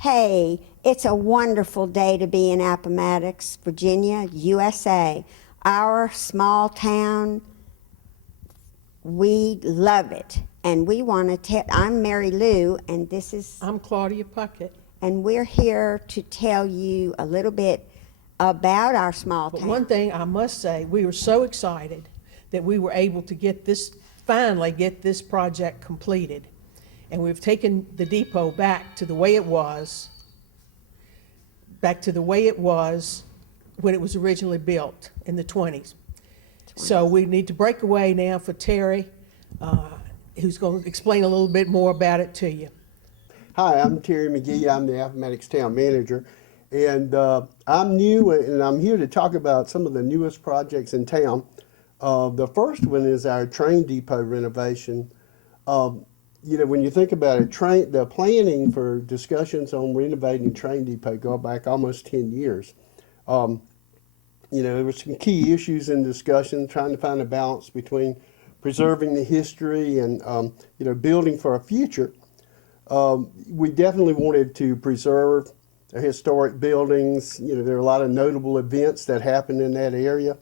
Hey, it's a wonderful day to be in Appomattox, Virginia, USA. Our small town, we love it. And we want to tell, I'm Mary Lou, and this is, I'm Claudia Puckett. and we're here to tell you a little bit about our small But town. one thing I must say, we were so excited that we were able to finally get this project completed. And we've taken the depot back to the way it was when it was originally built in the 20s. So we need to break away now for Terry, who's going to explain a little bit more about it to you. Hi, I'm Terry McGee. I'm the Appomattox Town Manager. And I'm new, and I'm here to talk about some of the newest projects in town. The first one is our train depot renovation. You know, when you think about it, the planning for discussions on renovating train depot go back almost 10 years. You know, there were some key issues in discussion, trying to find a balance between preserving the history and, you know, building for a future. We definitely wanted to preserve the historic buildings. You know, there are a lot of notable events that happened in that area.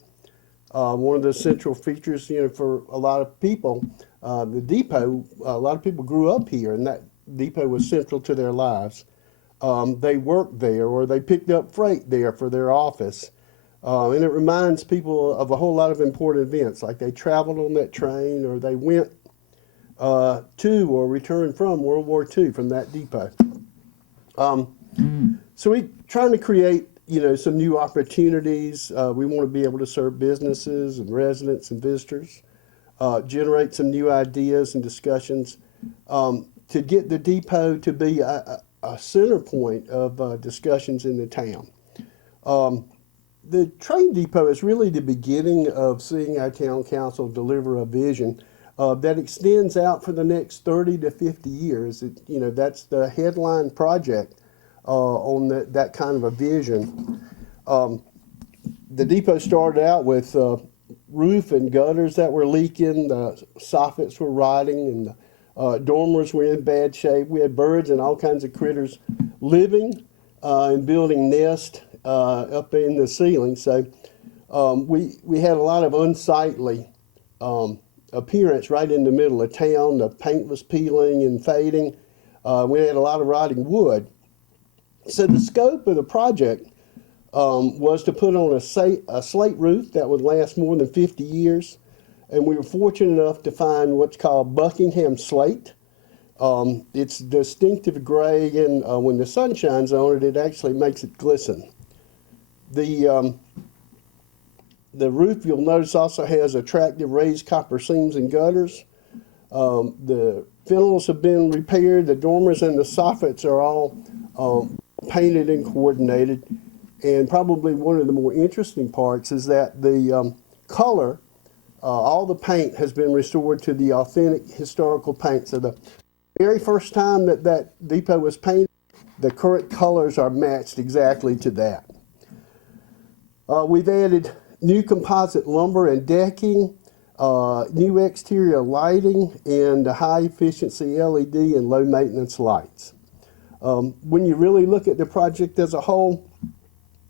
One of the central features, you know, for a lot of people, the depot, a lot of people grew up here, and that depot was central to their lives. They worked there, or they picked up freight there for their office. And it reminds people of a whole lot of important events, like they traveled on that train, or they went to or returned from World War II from that depot. So we're trying to create, you know, some new opportunities. We want to be able to serve businesses and residents and visitors, generate some new ideas and discussions to get the depot to be a center point of discussions in the town. The train depot is really the beginning of seeing our town council deliver a vision that extends out for the next 30 to 50 years. You know, that's the headline project on that kind of a vision. The depot started out with roof and gutters that were leaking, the soffits were rotting, and the dormers were in bad shape. We had birds and all kinds of critters living and building nests up in the ceiling. So we had a lot of unsightly appearance right in the middle of town. The paint was peeling and fading. We had a lot of rotting wood. So the scope of the project was to put on a slate roof that would last more than 50 years. And we were fortunate enough to find what's called Buckingham slate. It's distinctive gray, and when the sun shines on it, it actually makes it glisten. The roof, you'll notice, also has attractive raised copper seams and gutters. The finials have been repaired. The dormers and the soffits are all painted and coordinated. And probably one of the more interesting parts is that the color, all the paint has been restored to the authentic historical paint. So the very first time that depot was painted, the current colors are matched exactly to that. We've added new composite lumber and decking, new exterior lighting, and high efficiency LED and low maintenance lights. When you really look at the project as a whole,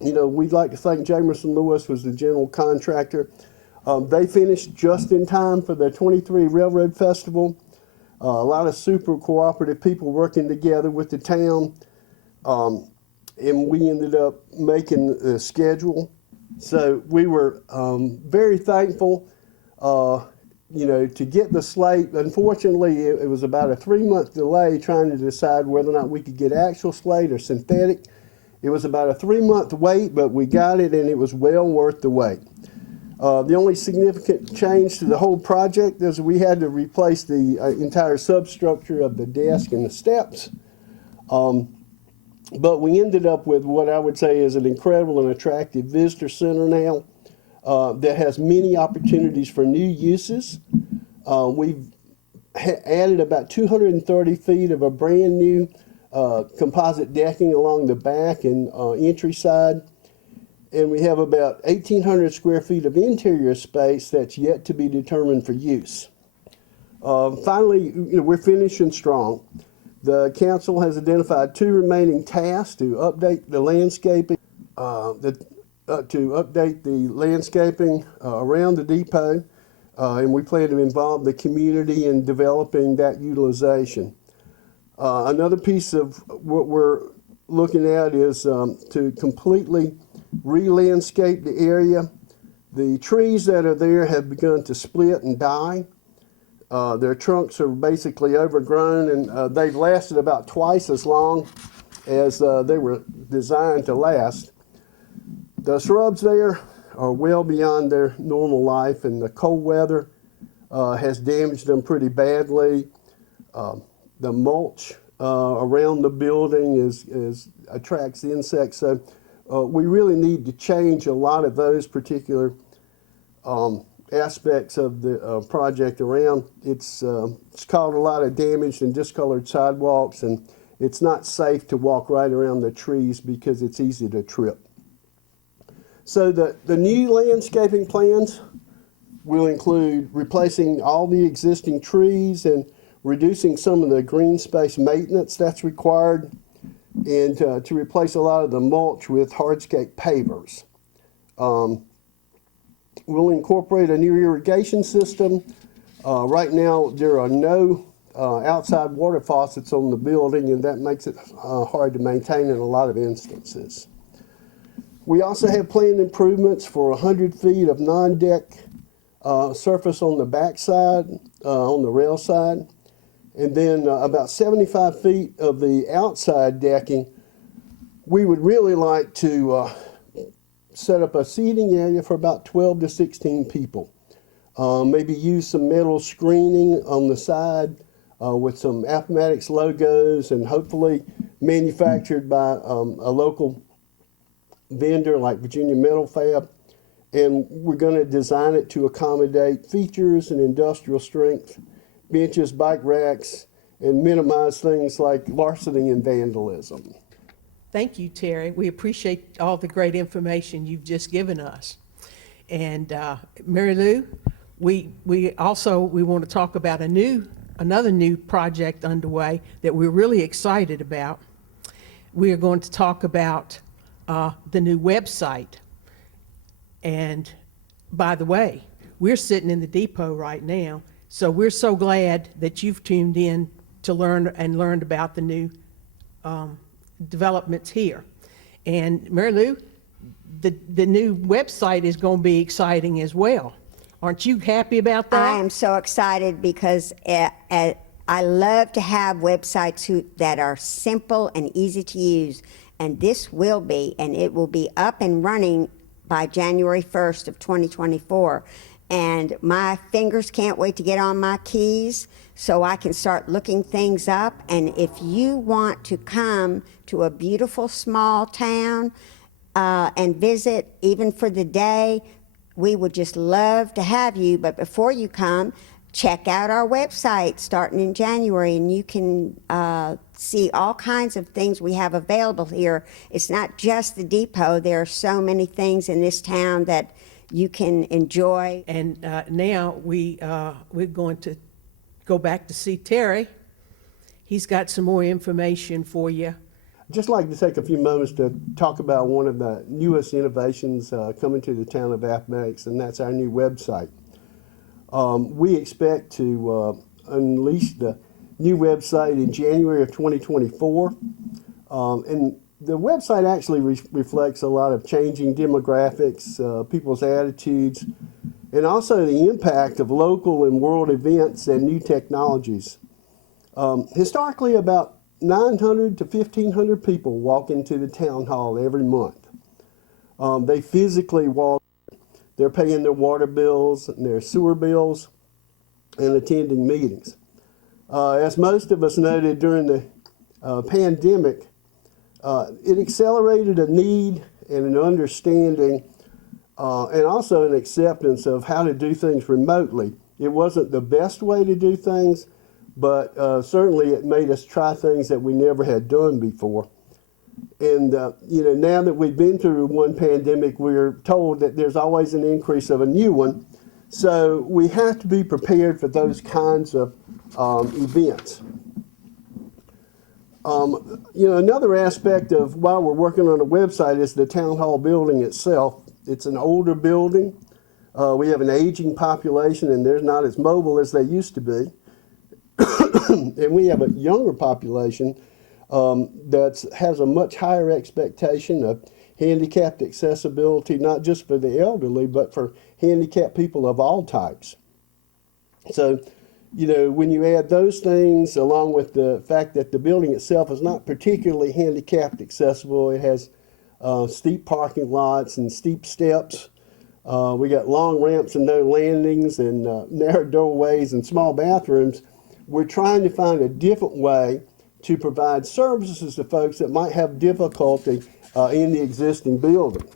you know, we'd like to thank Jamerson Lewis was the general contractor. They finished just in time for the 23 Railroad Festival. A lot of super cooperative people working together with the town, and we ended up making the schedule. So we were very thankful, you know, to get the slate. Unfortunately, it was about a 3-month delay trying to decide whether or not we could get actual slate or synthetic. It was about a 3-month wait, but we got it, and it was well worth the wait. The only significant change to the whole project is we had to replace the entire substructure of the desk and the steps. But we ended up with what I would say is an incredible and attractive visitor center now that has many opportunities for new uses. We've added about 230 feet of a brand new composite decking along the back and entry side. And we have about 1,800 square feet of interior space that's yet to be determined for use. Finally, you know, we're finishing strong. The council has identified 2 remaining tasks to update the landscaping, around the depot, and we plan to involve the community in developing that utilization. Another piece of what we're looking at is to completely re-landscape the area. The trees that are there have begun to split and die. Their trunks are basically overgrown, and they've lasted about twice as long as they were designed to last. The shrubs there are well beyond their normal life, and the cold weather has damaged them pretty badly. The mulch around the building attracts insects, so we really need to change a lot of those particular aspects of the project around. It's caused a lot of damage and discolored sidewalks, and it's not safe to walk right around the trees because it's easy to trip. So the new landscaping plans will include replacing all the existing trees and reducing some of the green space maintenance that's required, and to replace a lot of the mulch with hardscape pavers. We'll incorporate a new irrigation system. Right now, there are no outside water faucets on the building, and that makes it hard to maintain in a lot of instances. We also have planned improvements for 100 feet of non-deck surface on the backside, on the rail side, and then about 75 feet of the outside decking. We would really like to set up a seating area for about 12 to 16 people. Maybe use some metal screening on the side with some Appomattox logos, and hopefully manufactured by a local vendor like Virginia Metal Fab. And we're going to design it to accommodate features and industrial strength, benches, bike racks, and minimize things like larceny and vandalism. Thank you, Terry. We appreciate all the great information you've just given us. And Mary Lou, we want to talk about another new project underway that we're really excited about. We are going to talk about the new website. And by the way, we're sitting in the depot right now, so we're so glad that you've tuned in to learned about the new developments here. And Mary Lou, the new website is going to be exciting as well. Aren't you happy about that? I am so excited because I love to have websites that are simple and easy to use, and this will be, and it will be up and running by January 1st of 2024. And my fingers can't wait to get on my keys so I can start looking things up. And if you want to come to a beautiful small town and visit, even for the day, we would just love to have you. But before you come, check out our website starting in January, and you can see all kinds of things we have available here. It's not just the depot. There are so many things in this town that you can enjoy. And now we're going to go back to see Terry. He's got some more information for you. I'd just like to take a few moments to talk about one of the newest innovations coming to the town of Appomattox, and that's our new website. We expect to unleash the new website in January of 2024. And the website actually reflects a lot of changing demographics, people's attitudes, and also the impact of local and world events and new technologies. Historically, about 900 to 1,500 people walk into the town hall every month. They physically walk. They're paying their water bills and their sewer bills and attending meetings. As most of us noted during the pandemic, it accelerated a need and an understanding and also an acceptance of how to do things remotely. It wasn't the best way to do things, but certainly it made us try things that we never had done before. And now that we've been through one pandemic, we're told that there's always an increase of a new one. So we have to be prepared for those kinds of events. Another aspect of why we're working on a website is the town hall building itself. It's an older building. We have an aging population, and they're not as mobile as they used to be. And we have a younger population that has a much higher expectation of handicapped accessibility, not just for the elderly, but for handicapped people of all types. So, when you add those things along with the fact that the building itself is not particularly handicapped accessible, it has steep parking lots and steep steps. We got long ramps and no landings and narrow doorways and small bathrooms. We're trying to find a different way to provide services to folks that might have difficulty in the existing building.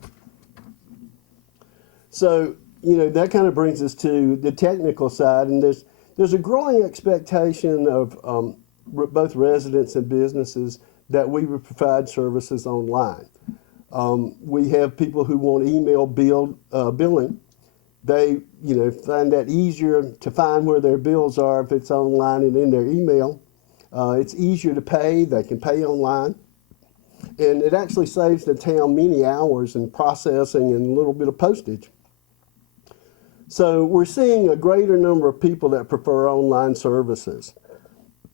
So, that kind of brings us to the technical side, and there's a growing expectation of both residents and businesses that we would provide services online. We have people who want email billing. They, find that easier to find where their bills are if it's online and in their email. It's easier to pay. They can pay online. And it actually saves the town many hours in processing and a little bit of postage. So we're seeing a greater number of people that prefer online services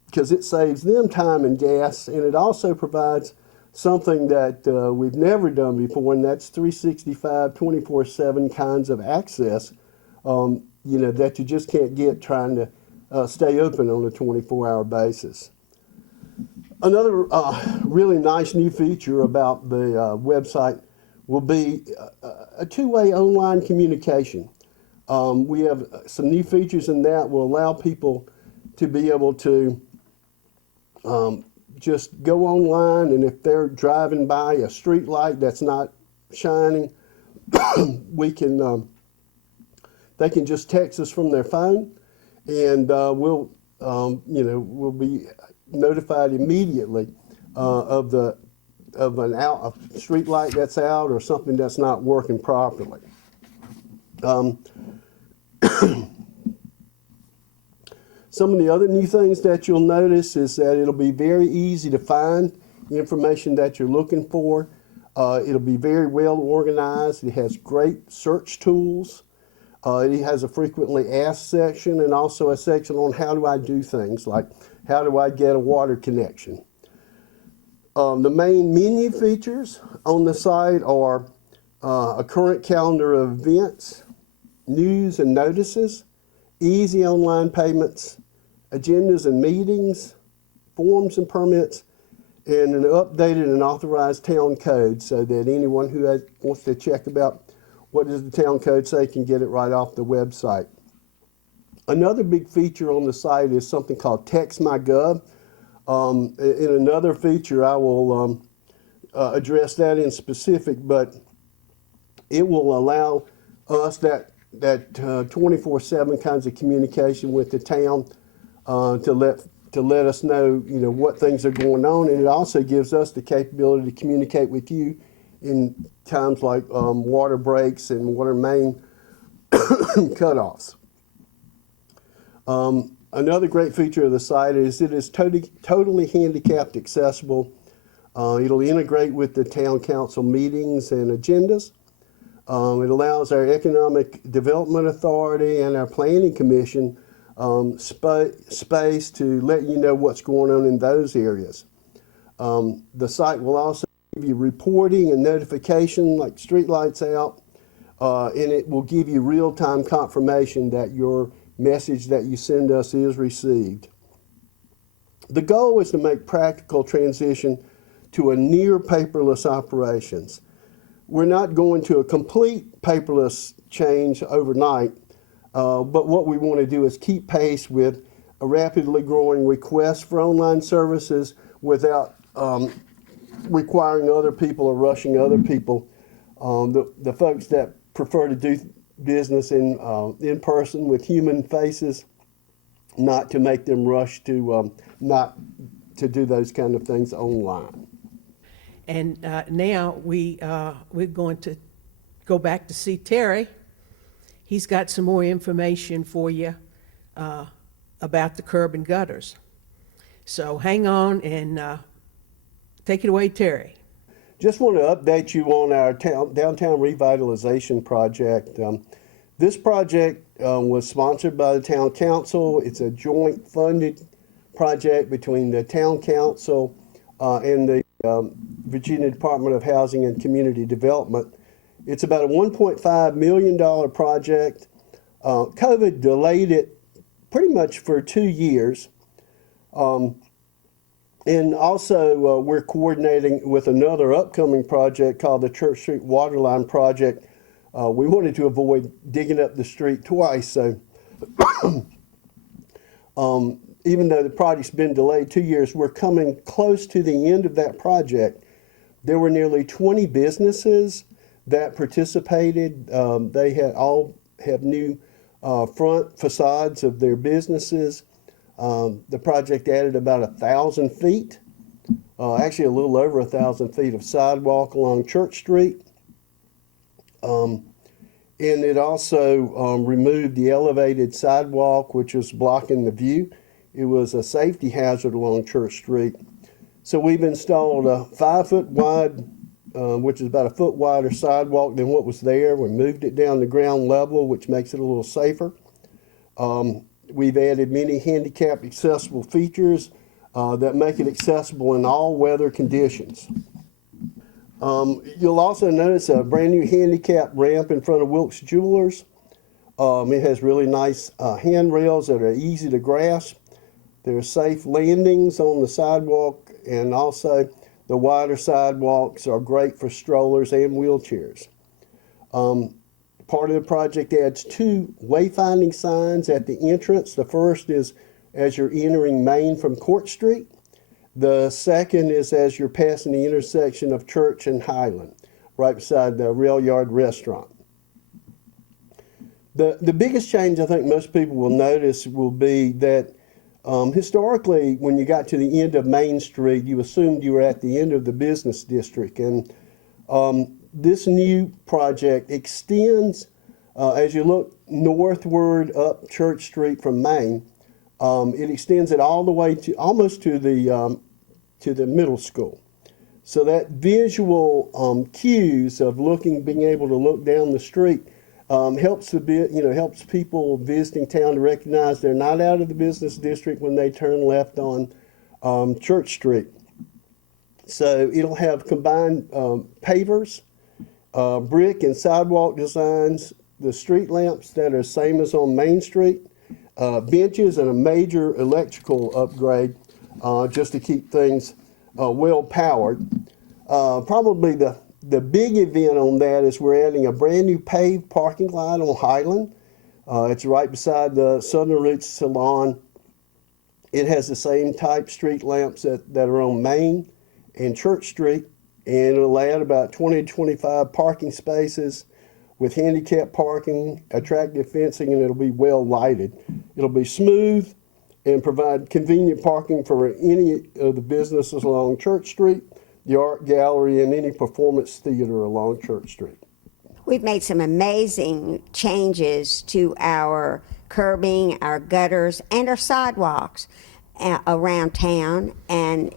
because it saves them time and gas, and it also provides something that we've never done before, and that's 365, 24/7 kinds of access, that you just can't get trying to stay open on a 24-hour basis. Another really nice new feature about the website will be a two-way online communication. We have some new features in that will allow people to be able to just go online, and if they're driving by a street light that's not shining, they can just text us from their phone, and we'll be notified immediately of a street light that's out or something that's not working properly. Some of the other new things that you'll notice is that it'll be very easy to find the information that you're looking for. It'll be very well organized. It has great search tools. It has a frequently asked section and also a section on how do I do things, like how do I get a water connection. The main menu features on the site are a current calendar of events, news and notices, easy online payments, agendas and meetings, forms and permits, and an updated and authorized town code so that anyone who wants to check about what does the town code say can get it right off the website. Another big feature on the site is something called Text My Gov. In another feature, I will address that in specific, but it will allow us that 24/7 kinds of communication with the town to let us know, what things are going on, and it also gives us the capability to communicate with you in times like water breaks and water main cutoffs. Another great feature of the site is it is totally handicapped accessible. It'll integrate with the town council meetings and agendas. It allows our Economic Development Authority and our Planning Commission space to let you know what's going on in those areas. The site will also give you reporting and notification like streetlights out, and it will give you real-time confirmation that your message that you send us is received. The goal is to make practical transition to a near paperless operations. We're not going to a complete paperless change overnight, but what we want to do is keep pace with a rapidly growing request for online services without requiring other people or rushing other people. The folks that prefer to do business in person with human faces, not to make them rush to not to do those kind of things online. And now we're going to go back to see Terry. He's got some more information for you about the curb and gutters. So hang on, and Take it away, Terry. Just want to update you on our downtown revitalization project. This project was sponsored by the town council. It's a joint funded project between the town council and the Virginia Department of Housing and Community Development. It's about a $1.5 million project. COVID delayed it pretty much for 2 years. And also, we're coordinating with another upcoming project called the Church Street Waterline Project. We wanted to avoid digging up the street twice, so even though the project's been delayed 2 years, we're coming close to the end of that project. There were nearly 20 businesses that participated. They had all have new front facades of their businesses. The project added about 1,000 feet, actually a little over 1,000 feet of sidewalk along Church Street. And it also removed the elevated sidewalk, which was blocking the view. It was a safety hazard along Church Street. So we've installed a 5-foot wide, which is about a foot wider sidewalk than what was there. We moved it down to ground level, which makes it a little safer. We've added many handicap accessible features that make it accessible in all weather conditions. You'll also notice a brand new handicap ramp in front of Wilkes Jewelers. It has really nice handrails that are easy to grasp. There are safe landings on the sidewalk, and also the wider sidewalks are great for strollers and wheelchairs. Part of the project adds 2 wayfinding signs at the entrance. The first is as you're entering Main from Court Street. The second is as you're passing the intersection of Church and Highland, right beside the Rail Yard Restaurant. The biggest change I think most people will notice will be that historically, when you got to the end of Main Street, you assumed you were at the end of the business district. And this new project extends, as you look northward up Church Street from Main, it extends it all the way to almost to the middle school. So that visual cues of being able to look down the street helps helps people visiting town to recognize they're not out of the business district when they turn left on Church Street. So it'll have combined pavers, brick and sidewalk designs, the street lamps that are same as on Main Street, benches, and a major electrical upgrade just to keep things well powered. Probably the big event on that is we're adding a brand new paved parking lot on Highland. It's right beside the Southern Roots Salon. It has the same type street lamps that are on Main and Church Street, and it'll add about 20 to 25 parking spaces with handicap parking, attractive fencing, and it'll be well lighted. It'll be smooth and provide convenient parking for any of the businesses along Church Street, the art gallery, and any performance theater along Church Street. We've made some amazing changes to our curbing, our gutters, and our sidewalks around town, and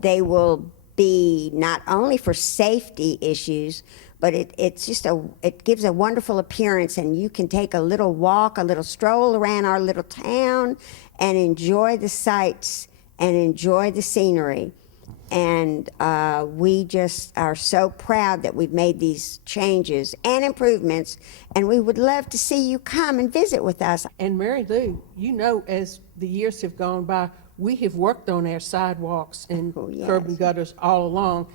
they will be not only for safety issues, but it gives a wonderful appearance, and you can take a little walk, a little stroll around our little town and enjoy the sights and enjoy the scenery. And we just are so proud that we've made these changes and improvements, and we would love to see you come and visit with us. And Mary Lou, as the years have gone by, we have worked on our sidewalks and yes. curb and gutters all along.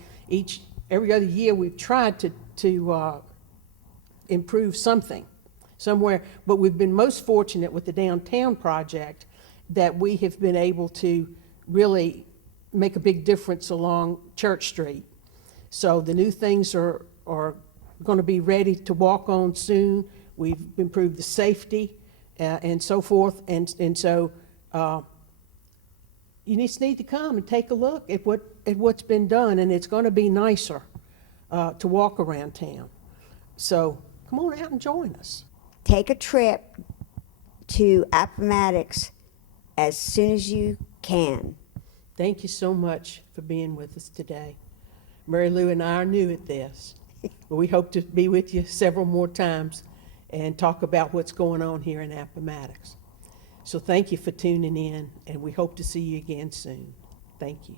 Every other year, we've tried to improve something somewhere, but we've been most fortunate with the downtown project that we have been able to really make a big difference along Church Street. So the new things are going to be ready to walk on soon. We've improved the safety and so forth, and so you just need to come and take a look at what's been done, and it's going to be nicer to walk around town. So come on out and join us. Take a trip to Appomattox as soon as you can. Thank you so much for being with us today. Mary Lou and I are new at this, but we hope to be with you several more times and talk about what's going on here in Appomattox. So thank you for tuning in, and we hope to see you again soon. Thank you.